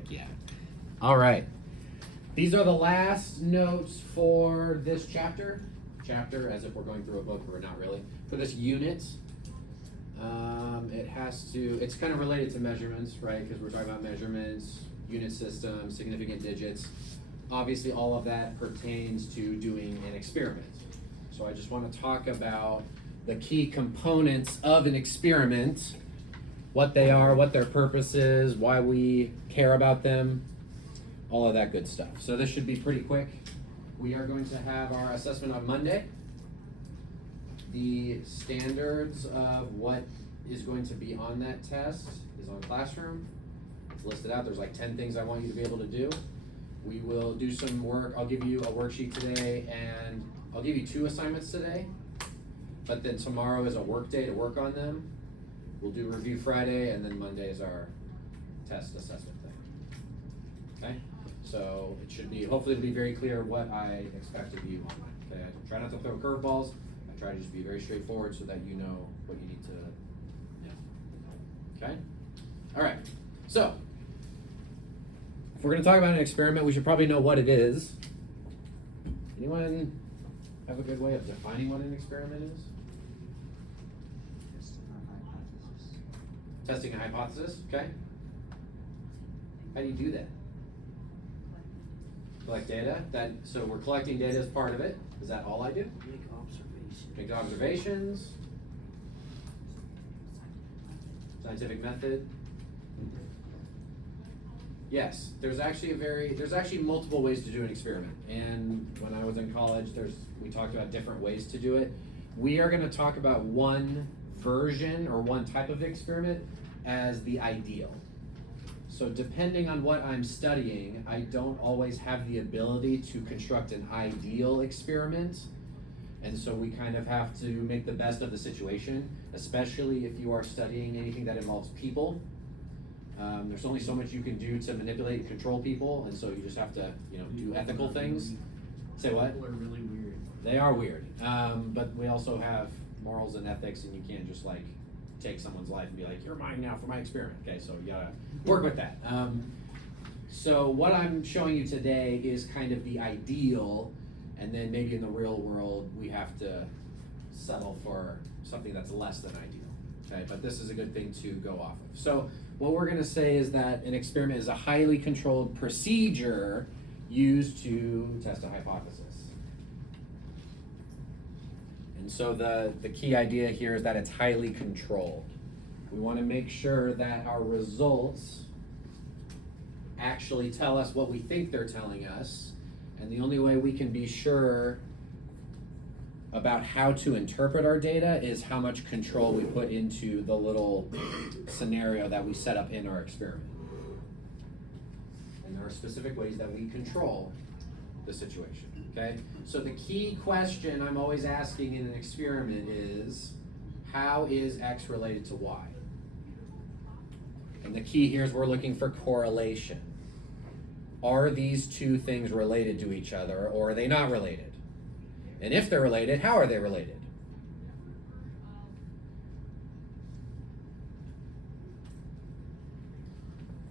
Heck yeah. All right. These are the last notes for this chapter. Chapter, as if we're going through a book, but we're not really. For this unit, it's kind of related to measurements, right? Because we're talking about measurements, unit systems, significant digits. Obviously, all of that pertains to doing an experiment. So I just want to talk about the key components of an experiment, what they are, what their purpose is, why we care about them, all of that good stuff. So this should be pretty quick. We are going to have our assessment on Monday. The standards of what is going to be on that test is on Classroom. It's listed out. There's like 10 things I want you to be able to do. We will do some work. I'll give you a worksheet today, and I'll give you 2 assignments today, but then tomorrow is a work day to work on them. We'll do review Friday, and then Monday is our test assessment thing. Okay? So it should be, hopefully it'll be very clear what I expect of you on that. Okay? I try not to throw curveballs. I try to just be very straightforward so that you know what you need to know. Okay? All right. So if we're going to talk about an experiment, we should probably know what it is. Anyone have a good way of defining what an experiment is? Testing a hypothesis, okay? How do you do that? Collect data. So we're collecting data as part of it. Is that all I do? Make observations. Make observations. Scientific method. Yes, there's actually multiple ways to do an experiment. And when I was in college, we talked about different ways to do it. We are going to talk about one version or one type of experiment as the ideal. So depending on what I'm studying, I don't always have the ability to construct an ideal experiment. And so we kind of have to make the best of the situation, especially if you are studying anything that involves people. There's only so much you can do to manipulate and control people, and so you just have to, do ethical things. Say what? People are really weird. They are weird, but we also have morals and ethics, and you can't just like take someone's life and be like, you're mine now for my experiment. Okay, so you gotta work with that. So what I'm showing you today is kind of the ideal, and then maybe in the real world we have to settle for something that's less than ideal. Okay, but this is a good thing to go off of. So what we're gonna say is that an experiment is a highly controlled procedure used to test a hypothesis. And so the key idea here is that it's highly controlled. We want to make sure that our results actually tell us what we think they're telling us, and the only way we can be sure about how to interpret our data is how much control we put into the little scenario that we set up in our experiment. And there are specific ways that we control the situation, okay? So the key question I'm always asking in an experiment is, how is X related to Y? And the key here is we're looking for correlation. Are these two things related to each other, or are they not related? And if they're related, how are they related?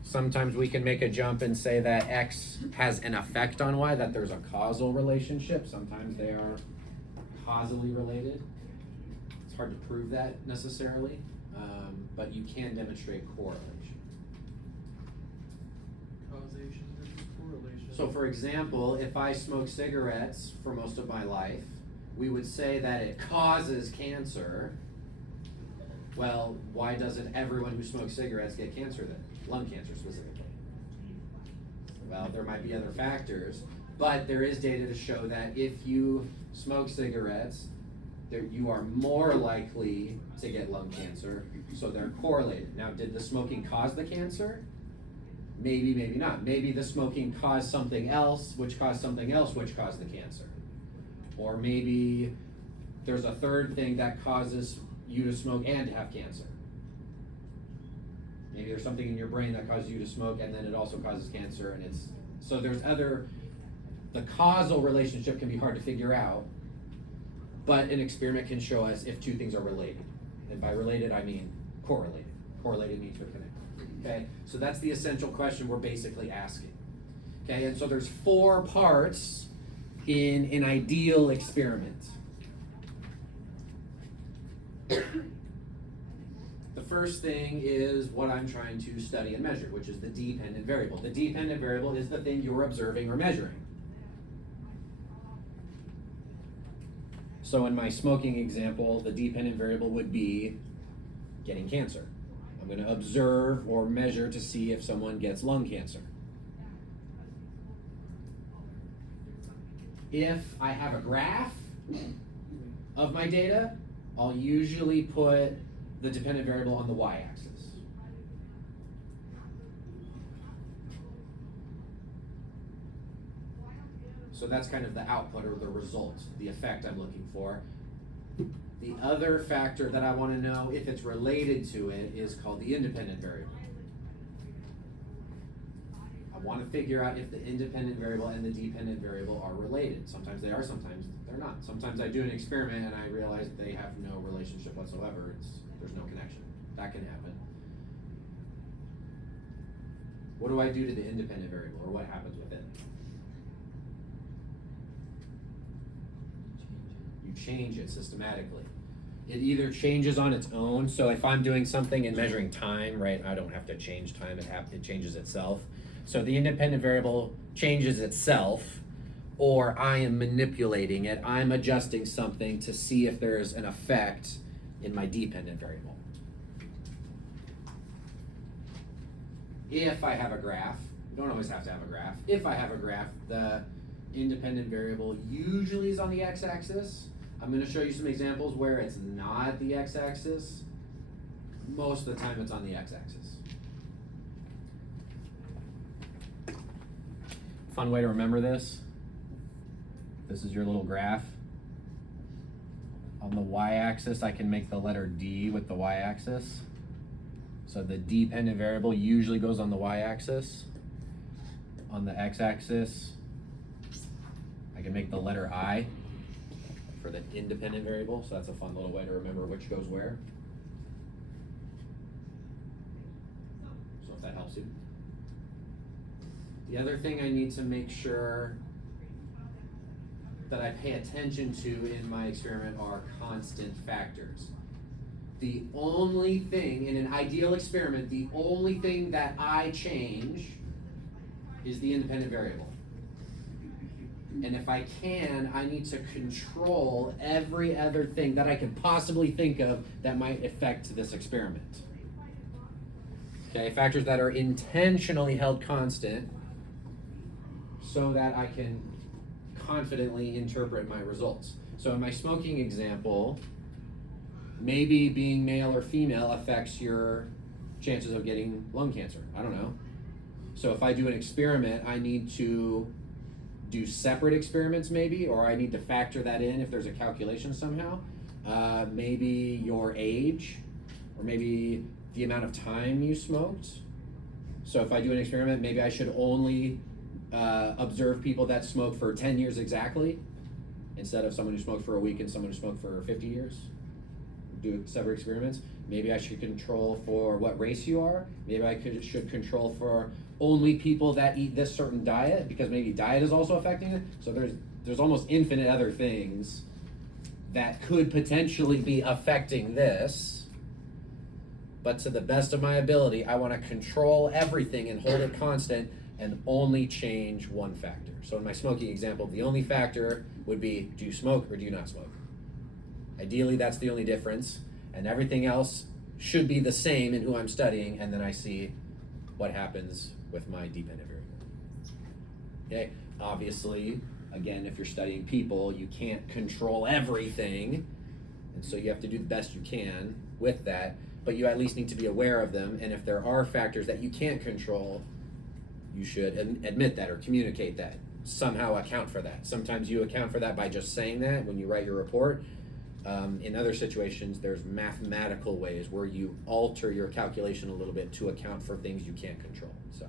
Sometimes we can make a jump and say that X has an effect on Y, that there's a causal relationship. Sometimes they are causally related. It's hard to prove that necessarily, but you can demonstrate correlation. Causation versus correlation. So for example, if I smoke cigarettes for most of my life, we would say that it causes cancer. Well, why doesn't everyone who smokes cigarettes get cancer then? Lung cancer specifically. Well, there might be other factors, but there is data to show that if you smoke cigarettes, you are more likely to get lung cancer, so they're correlated. Now, did the smoking cause the cancer? Maybe, maybe not. Maybe the smoking caused something else, which caused something else, which caused the cancer. Or maybe there's a third thing that causes you to smoke and to have cancer. Maybe there's something in your brain that causes you to smoke and then it also causes cancer, and so there's the causal relationship can be hard to figure out, but an experiment can show us if two things are related. And by related, I mean correlated. Correlated means we're connected. Okay, so that's the essential question we're basically asking. Okay, and so there's 4 parts in an ideal experiment. The first thing is what I'm trying to study and measure, which is the dependent variable. The dependent variable is the thing you're observing or measuring. So in my smoking example, the dependent variable would be getting cancer. I'm going to observe or measure to see if someone gets lung cancer. If I have a graph of my data, I'll usually put the dependent variable on the y-axis. So that's kind of the output or the result, the effect I'm looking for. The other factor that I want to know if it's related to it is called the independent variable. I want to figure out if the independent variable and the dependent variable are related. Sometimes they are, sometimes they're not. Sometimes I do an experiment and I realize they have no relationship whatsoever. There's no connection. That can happen. What do I do to the independent variable, or what happens with it? You change it systematically. It either changes on its own, so if I'm doing something and measuring time, right, I don't have to change time, it changes itself. So the independent variable changes itself, or I am manipulating it, I'm adjusting something to see if there's an effect in my dependent variable. If I have a graph, you don't always have to have a graph. If I have a graph, the independent variable usually is on the x-axis. I'm going to show you some examples where it's not the x-axis. Most of the time it's on the x-axis. Fun way to remember this. This is your little graph. On the y-axis, I can make the letter D with the y-axis. So the dependent variable usually goes on the y-axis. On the x-axis, I can make the letter I for the independent variable, so that's a fun little way to remember which goes where. So if that helps you. The other thing I need to make sure that I pay attention to in my experiment are constant factors. The only thing, in an ideal experiment, the only thing that I change is the independent variable. And if I can, I need to control every other thing that I could possibly think of that might affect this experiment. Okay, factors that are intentionally held constant so that I can confidently interpret my results. So in my smoking example, maybe being male or female affects your chances of getting lung cancer. I don't know. So if I do an experiment, I need to do separate experiments maybe, or I need to factor that in if there's a calculation somehow. Maybe your age, or maybe the amount of time you smoked. So if I do an experiment, maybe I should only observe people that smoke for 10 years exactly, instead of someone who smoked for a week and someone who smoked for 50 years. Do separate experiments. Maybe I should control for what race you are. Maybe I should control for only people that eat this certain diet, because maybe diet is also affecting it. So there's almost infinite other things that could potentially be affecting this. But to the best of my ability, I want to control everything and hold it constant and only change one factor. So in my smoking example, the only factor would be, do you smoke or do you not smoke? Ideally, that's the only difference, and everything else should be the same in who I'm studying, and then I see what happens with my dependent variable. Okay, obviously, again, if you're studying people, you can't control everything, and so you have to do the best you can with that, but you at least need to be aware of them, and if there are factors that you can't control, you should admit that or communicate that, somehow account for that. Sometimes you account for that by just saying that when you write your report. In other situations, there's mathematical ways where you alter your calculation a little bit to account for things you can't control. So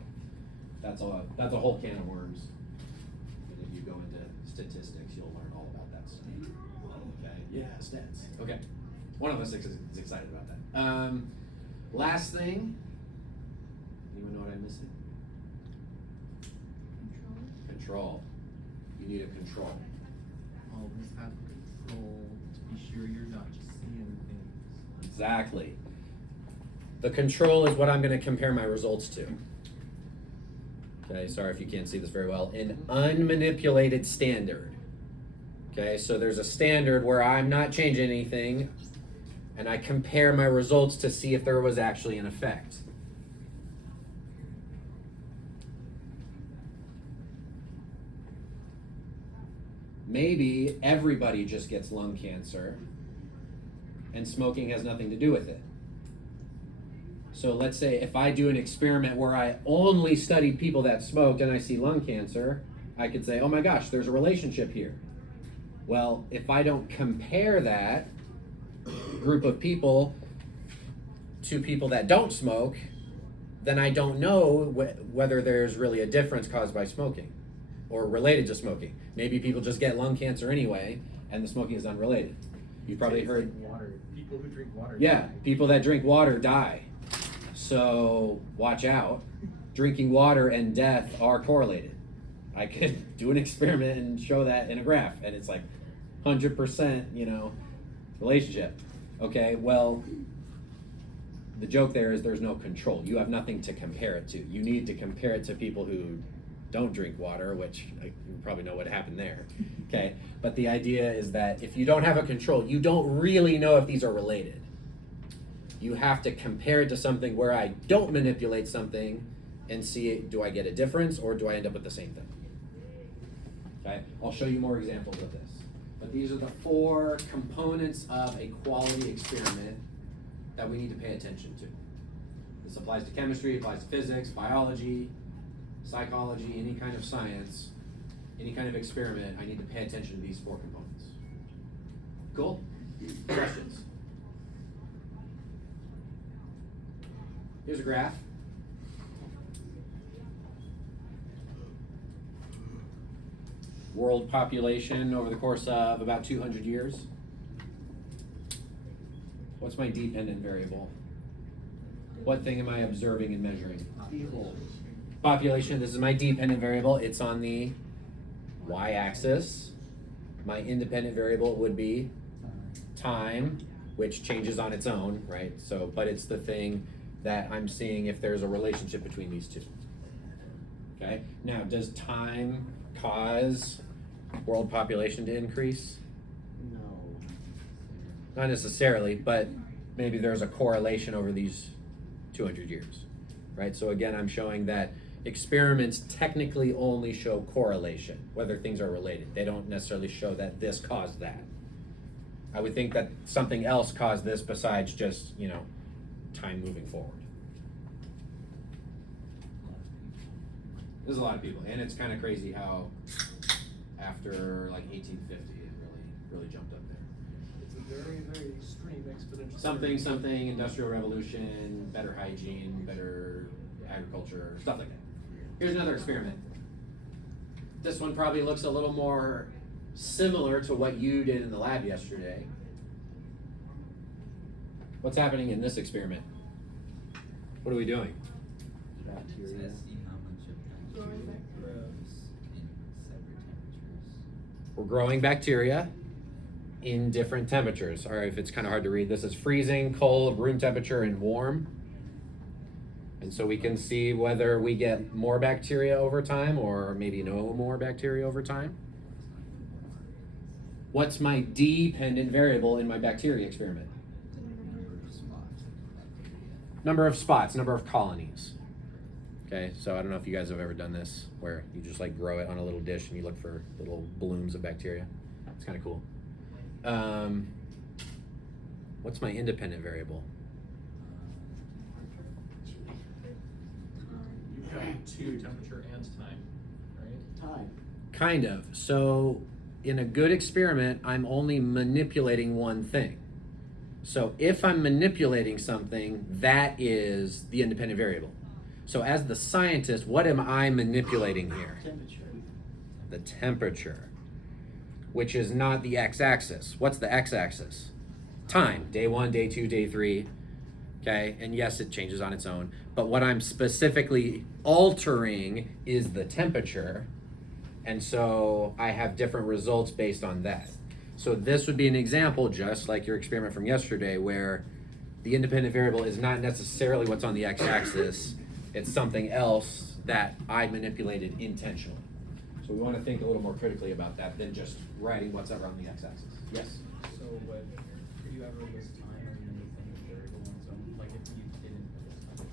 that's a whole can of worms. And if you go into statistics, you'll learn all about that stuff. Okay. Yeah, stats. Okay. One of us is excited about that. Last thing Anyone know what I'm missing? Control. You need a control. Always have control to be sure you're not just seeing things. Exactly. The control is what I'm going to compare my results to. Okay, sorry if you can't see this very well. An unmanipulated standard. Okay, so there's a standard where I'm not changing anything, and I compare my results to see if there was actually an effect. Maybe everybody just gets lung cancer, and smoking has nothing to do with it. So let's say if I do an experiment where I only studied people that smoked and I see lung cancer, I could say, oh my gosh, there's a relationship here. Well, if I don't compare that group of people to people that don't smoke, then I don't know whether there's really a difference caused by smoking or related to smoking. Maybe people just get lung cancer anyway, and the smoking is unrelated. You've probably heard. Water. People who drink water. Yeah, die. people that drink water die. So watch out. Drinking water and death are correlated. I could do an experiment and show that in a graph, and it's like 100%, relationship. Okay, well, the joke there is there's no control. You have nothing to compare it to. You need to compare it to people who don't drink water, which you probably know what happened there. Okay, but the idea is that if you don't have a control, you don't really know if these are related. You have to compare it to something where I don't manipulate something and see, do I get a difference or do I end up with the same thing? Okay, I'll show you more examples of this. But these are the 4 components of a quality experiment that we need to pay attention to. This applies to chemistry, applies to physics, biology, psychology, any kind of science, any kind of experiment. I need to pay attention to these 4 components. Cool? Questions? Here's a graph. World population over the course of about 200 years. What's my dependent variable? What thing am I observing and measuring? People. Population, this is my dependent variable. It's on the y-axis. My independent variable would be time, which changes on its own, right? So, but it's the thing that I'm seeing if there's a relationship between these two. Okay, now does time cause world population to increase? No. Not necessarily, but maybe there's a correlation over these 200 years, right? So again, I'm showing that experiments technically only show correlation, whether things are related. They don't necessarily show that this caused that. I would think that something else caused this besides just, time moving forward. There's a lot of people, and it's kind of crazy how after like 1850 it really jumped up there. It's a very, very extreme exponential. Something, industrial revolution, better hygiene, better agriculture, stuff like that. Here's another experiment. This one probably looks a little more similar to what you did in the lab yesterday. What's happening in this experiment? What are we doing? Bacteria. See how much of bacteria grows in separate temperatures. We're growing bacteria in different temperatures. All right, if it's kind of hard to read, this is freezing, cold, room temperature, and warm. And so we can see whether we get more bacteria over time or maybe no more bacteria over time. What's my dependent variable in my bacteria experiment? Number of spots, number of colonies. Okay, so I don't know if you guys have ever done this where you just like grow it on a little dish and you look for little blooms of bacteria. It's kind of cool. What's my independent variable? You've got 2, temperature and time, right? Time. Kind of. So in a good experiment, I'm only manipulating one thing. So if I'm manipulating something, that is the independent variable. So as the scientist, what am I manipulating here? Temperature. The temperature, which is not the x-axis. What's the x-axis? Time. Day 1, day 2, day 3. Okay, and yes, it changes on its own, but what I'm specifically altering is the temperature, and so I have different results based on that. So this would be an example, just like your experiment from yesterday, where the independent variable is not necessarily what's on the x-axis, it's something else that I manipulated intentionally. So we want to think a little more critically about that than just writing what's around the x-axis. Yes? So what, could you ever list time as an independent variable on its own? Like if you didn't list time?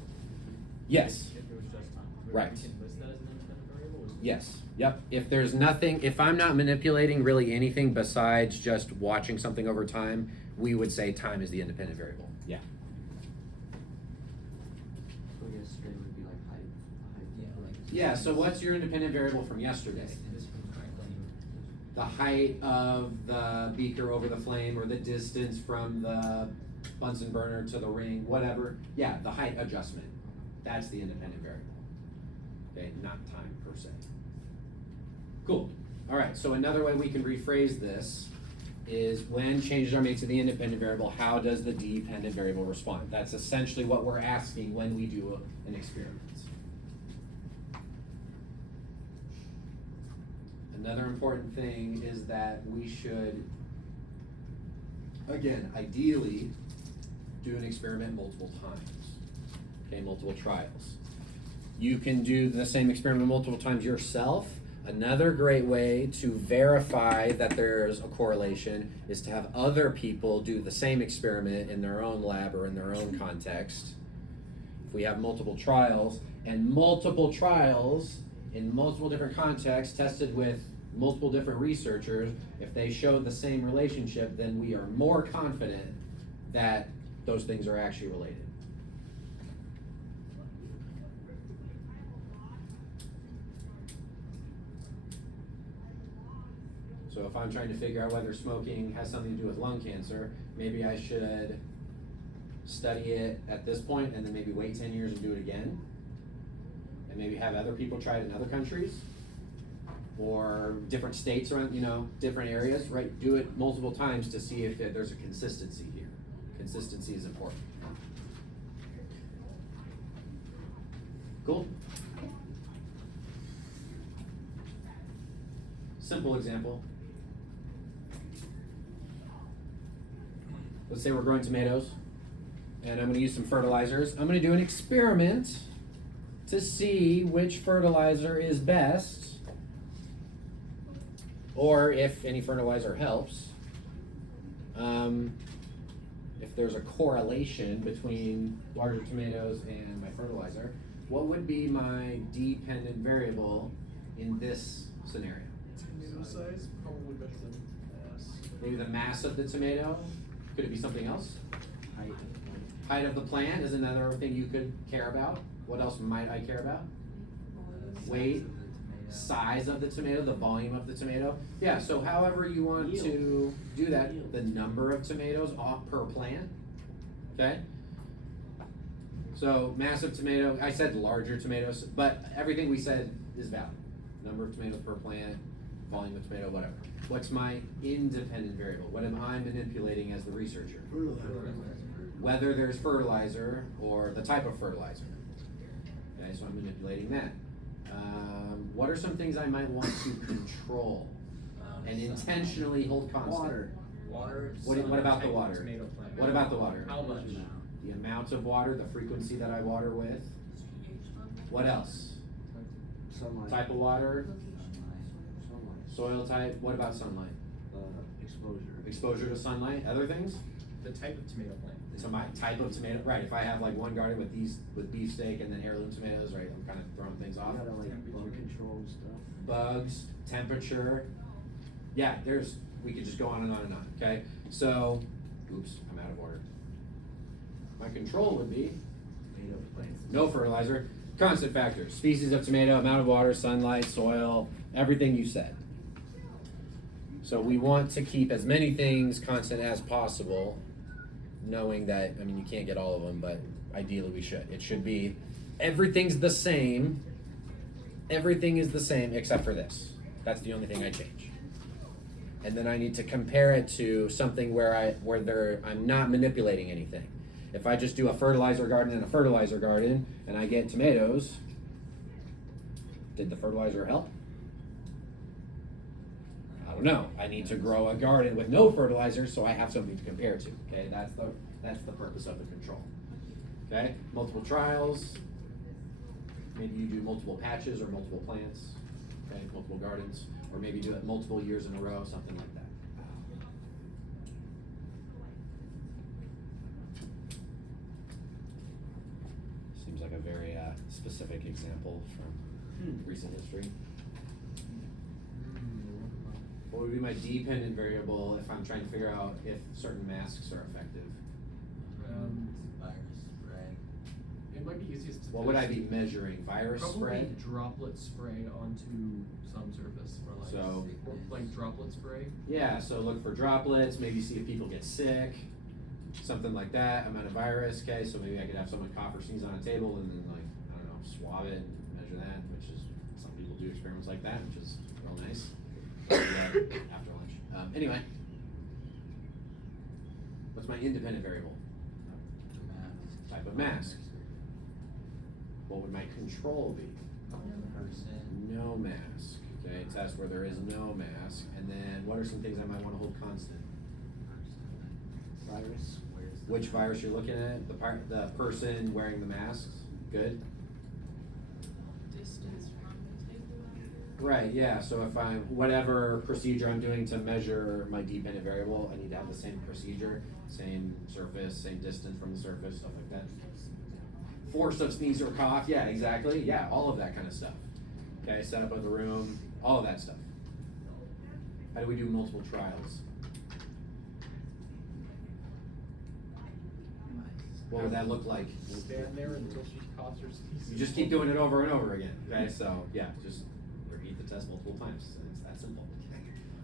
Yes. If it was just time? Right. You can list that as an independent variable? Or is it- Yes. Yep. If there's nothing, if I'm not manipulating really anything besides just watching something over time, we would say time is the independent variable. Yeah. So yesterday would be like height. Yeah, like. Yeah, so what's your independent variable from yesterday? This from Franklin. The height of the beaker over the flame, or the distance from the Bunsen burner to the ring, whatever. Yeah, the height adjustment. That's the independent variable. Okay, not time per se. Cool. All right, so another way we can rephrase this is when changes are made to the independent variable, how does the dependent variable respond? That's essentially what we're asking when we do an experiment. Another important thing is that we should, again, ideally, do an experiment multiple times. Okay, multiple trials. You can do the same experiment multiple times yourself. Another great way to verify that there's a correlation is to have other people do the same experiment in their own lab or in their own context. If we have multiple trials, and multiple trials in multiple different contexts tested with multiple different researchers, if they show the same relationship, then we are more confident that those things are actually related. So if I'm trying to figure out whether smoking has something to do with lung cancer, maybe I should study it at this point and then maybe wait 10 years and do it again. And maybe have other people try it in other countries or different states around, different areas, right? Do it multiple times to see if there's a consistency here. Consistency is important. Cool. Simple example. Let's say we're growing tomatoes, and I'm going to use some fertilizers. I'm going to do an experiment to see which fertilizer is best, or if any fertilizer helps. If there's a correlation between larger tomatoes and my fertilizer, what would be my dependent variable in this scenario? Tomato size, probably better than mass. Maybe the mass of the tomato? Could it be something else? Height. Height of the plant is another thing you could care about. What else might I care about? Weight, size of the tomato, the volume of the tomato. Yeah, so however you want Yield. to do that, Yield. the number of tomatoes off per plant, okay? So massive tomato, I said larger tomatoes, but everything we said is valid. Number of tomatoes per plant, volume of tomato, whatever. What's my independent variable? What am I manipulating as the researcher? Whether there's fertilizer or the type of fertilizer. Okay, so I'm manipulating that. What are some things I might want to control and intentionally hold constant? Water. What about the type of water? Tomato plant. What about the water? How much? The amount of water, the frequency that I water with. What else? Sunlight. Type of water, Sunlight. soil type. What about sunlight? Exposure. Exposure to sunlight. Other things? The type of tomato plant. So my type of tomato, right? If I have like one garden with beefsteak and then heirloom tomatoes, right? I'm kind of throwing things off. You gotta like bug control and stuff. Bugs, temperature. Yeah, we could just go on and on and on. Okay, so, oops, I'm out of order. My control would be Tomato plants. no fertilizer, constant factors, species of tomato, amount of water, sunlight, soil, everything you said. So we want to keep as many things constant as possible, knowing that, you can't get all of them, but ideally we should. It should be, everything's the same, everything is the same except for this. That's the only thing I change. And then I need to compare it to something where I'm not manipulating anything. If I just do a fertilizer garden and a fertilizer garden and I get tomatoes, did the fertilizer help? I don't know. I need to grow a garden with no fertilizer so I have something to compare to. Okay, that's the purpose of the control. Okay, multiple trials. Maybe you do multiple patches or multiple plants. Okay, multiple gardens, or maybe do it multiple years in a row, something like that. Seems like a very specific example from recent history. What would be my dependent variable if I'm trying to figure out if certain masks are effective? Virus spread. It might be easiest to. What would I be measuring? Virus Probably spread? droplet spray onto some surface, or like, So- or like droplet spray. Yeah, so look for droplets, maybe see if people get sick, something like that, amount of virus, okay, so maybe I could have someone cough or sneeze on a table and then like, I don't know, swab it and measure that, which is, some people do experiments like that, which is real nice. After lunch. Anyway. What's my independent variable? Mask. Type of mask. What would my control be? Person. No mask. Okay, test where there is no mask. And then what are some things I might want to hold constant? Virus. Where's the Which virus you're looking at? The person wearing the masks? Good. Distance from the table. Right, yeah, so if I'm, whatever procedure I'm doing to measure my dependent variable, I need to have the same procedure, same surface, same distance from the surface, stuff like that. Force of sneeze or cough, yeah, exactly, yeah, all of that kind of stuff. Okay, setup of the room, all of that stuff. How do we do multiple trials? What would that look like? Stand there until she coughs or sneezes. You just keep doing it over and over again, okay, so, yeah, just repeat the test multiple times, and it's that simple.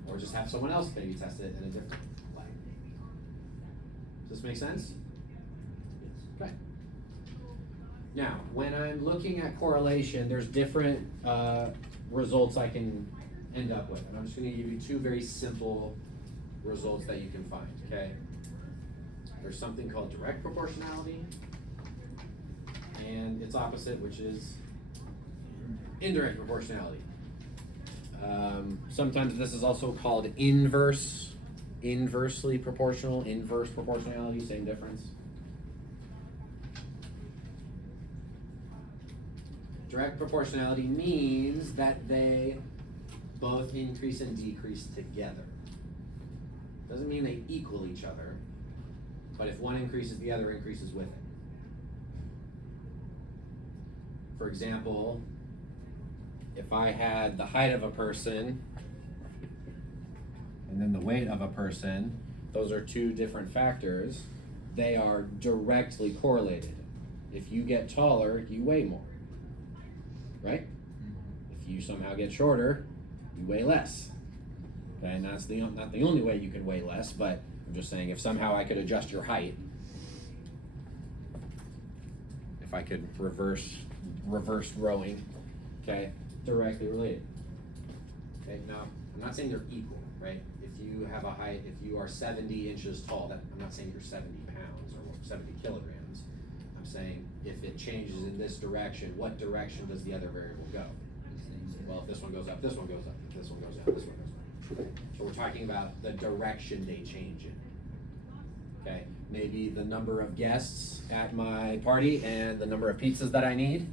Or just have someone else maybe test it in a different way. Does this make sense? Okay. Now, when I'm looking at correlation, there's different results I can end up with, and I'm just gonna give you two very simple results that you can find, okay? There's something called direct proportionality, and its opposite, which is indirect proportionality. Sometimes this is also called inversely proportional, inverse proportionality, same difference. Direct proportionality means that they both increase and decrease together. Doesn't mean they equal each other, but if one increases, the other increases with it. For example, if I had the height of a person and then the weight of a person, those are two different factors. They are directly correlated. If you get taller, you weigh more, right? If you somehow get shorter, you weigh less. Okay, and that's not the only way you can weigh less, but I'm just saying if somehow I could adjust your height, if I could reverse rowing, okay, directly related. Okay, now I'm not saying they're equal, right? If you have a height, if you are 70 inches tall, that I'm not saying you're 70 pounds or 70 kilograms. I'm saying if it changes in this direction, what direction does the other variable go? Well, if this one goes up, this one goes up. If this one goes down, this one goes down. So we're talking about the direction they change in. Okay, maybe the number of guests at my party and the number of pizzas that I need,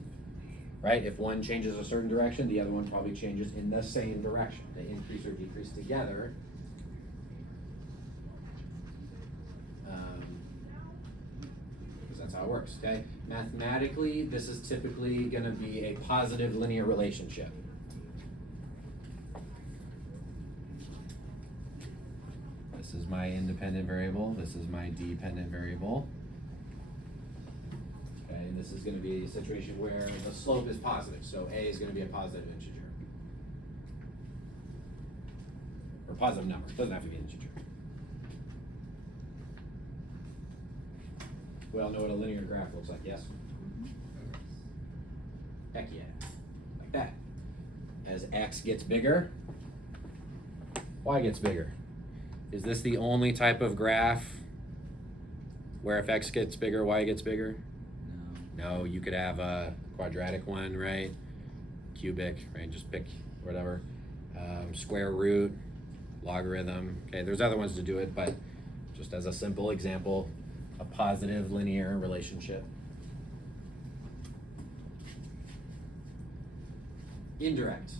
right? If one changes a certain direction, the other one probably changes in the same direction. They increase or decrease together. Because that's how it works, okay? Mathematically, this is typically gonna be a positive linear relationship. This is my independent variable, this is my dependent variable. Okay, and this is gonna be a situation where the slope is positive, so A is gonna be a positive integer. Or positive number, it doesn't have to be an integer. We all know what a linear graph looks like, yes? Heck yeah, like that. As X gets bigger, Y gets bigger. Is this the only type of graph where if x gets bigger, y gets bigger? No. No, you could have a quadratic one, right? Cubic, right? Just pick whatever. Square root, logarithm. Okay, there's other ones to do it, but just as a simple example, a positive linear relationship. Indirect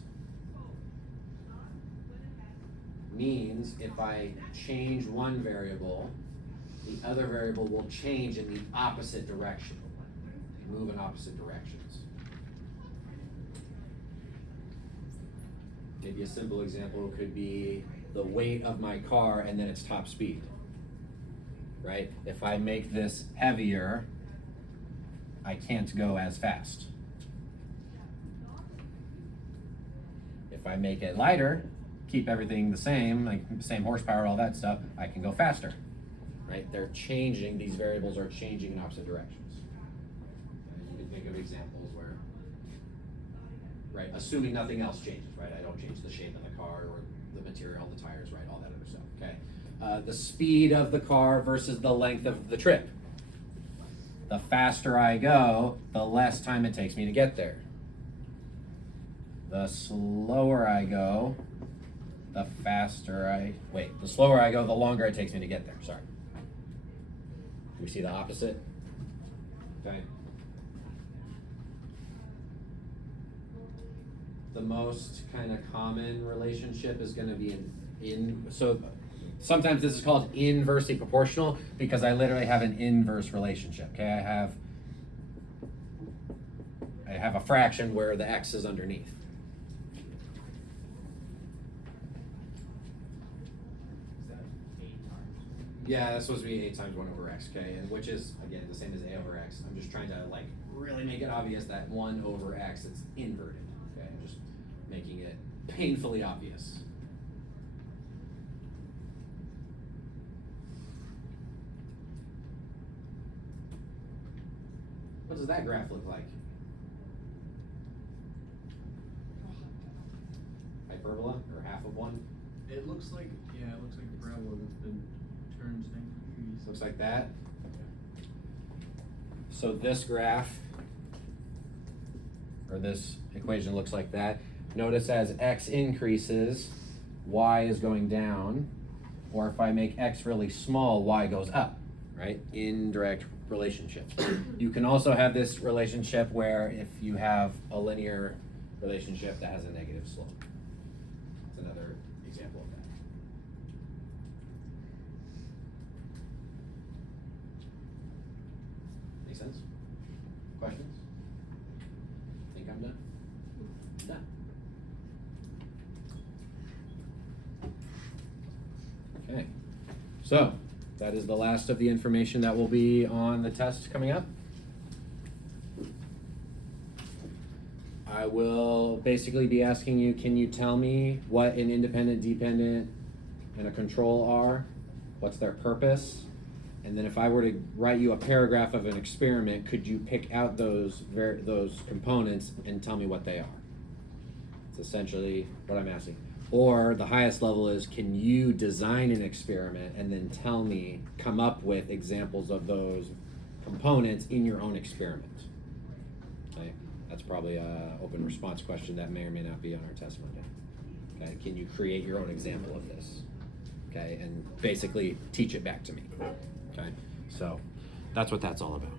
means if I change one variable, the other variable will change in the opposite direction. They move in opposite directions. Maybe a simple example could be the weight of my car and then its top speed. Right? If I make this heavier, I can't go as fast. If I make it lighter, keep everything the same, like same horsepower, all that stuff, I can go faster. Right? They're changing, these variables are changing in opposite directions. You can think of examples where, right, assuming nothing else changes, right? I don't change the shape of the car or the material, the tires, right, all that other stuff, okay? The speed of the car versus the length of the trip. The faster I go, the less time it takes me to get there. The slower I go, the slower I go, the longer it takes me to get there, sorry. Do we see the opposite? Okay. The most kind of common relationship is gonna be so sometimes this is called inversely proportional because I literally have an inverse relationship, okay? I have a fraction where the x is underneath. Yeah, that's supposed to be 8 times 1 over x, okay? And which is, again, the same as a over x. I'm just trying to, like, really make it obvious that 1 over x, it's inverted, okay? I'm just making it painfully obvious. What does that graph look like? Hyperbola, or half of one? It looks like, yeah, it looks like a parabola that's been turned 90 degrees. Looks like that. So this graph, or this equation looks like that. Notice as x increases, y is going down, or if I make x really small, y goes up, right? Indirect relationships. You can also have this relationship where if you have a linear relationship that has a negative slope. That's another example of that. Make sense? Questions? Think I'm done? Done. Okay. So, that is the last of the information that will be on the test coming up. I will basically be asking you, can you tell me what an independent, dependent, and a control are? What's their purpose? And then if I were to write you a paragraph of an experiment, could you pick out those components and tell me what they are? It's essentially what I'm asking. Or the highest level is, can you design an experiment and then tell me, come up with examples of those components in your own experiment? Okay, that's probably an open response question that may or may not be on our test Monday. Okay, can you create your own example of this? Okay, and basically teach it back to me. Okay, so that's what that's all about.